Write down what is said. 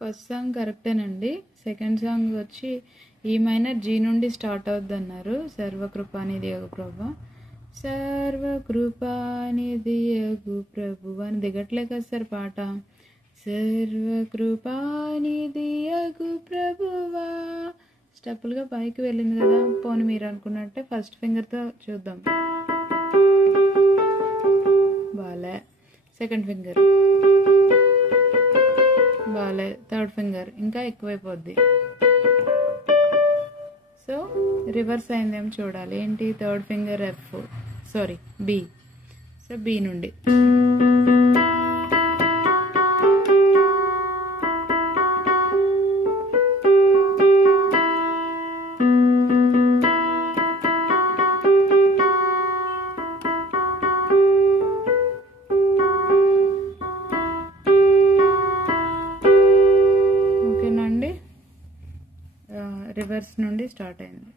First song కరెక్టేనండి. Second song వచ్చి ఈ మైనర్ జీ నుండి స్టార్ట్ అవుద్ది అన్నారు. సర్వకృపానిధి యగు ప్రభు, సర్వకృపానిధి యగు ప్రభు అని దిగట్లే కదా సార్ పాట. సర్వకృపానిధి యగు ప్రభువా స్టెప్పులుగా పైకి వెళ్ళింది కదా. పోనీ మీరు అనుకున్నట్టే ఫస్ట్ ఫింగర్తో చూద్దాం. బాలే. సెకండ్ ఫింగర్ బాలే. థర్డ్ ఫింగర్ ఇంకా ఎక్కువైపోద్ది. సో రివర్స్ అయిందేమో చూడాలి. ఏంటి? Third finger F, sorry B. So B నుండి రివర్స్ నుండి స్టార్ట్ అయింది.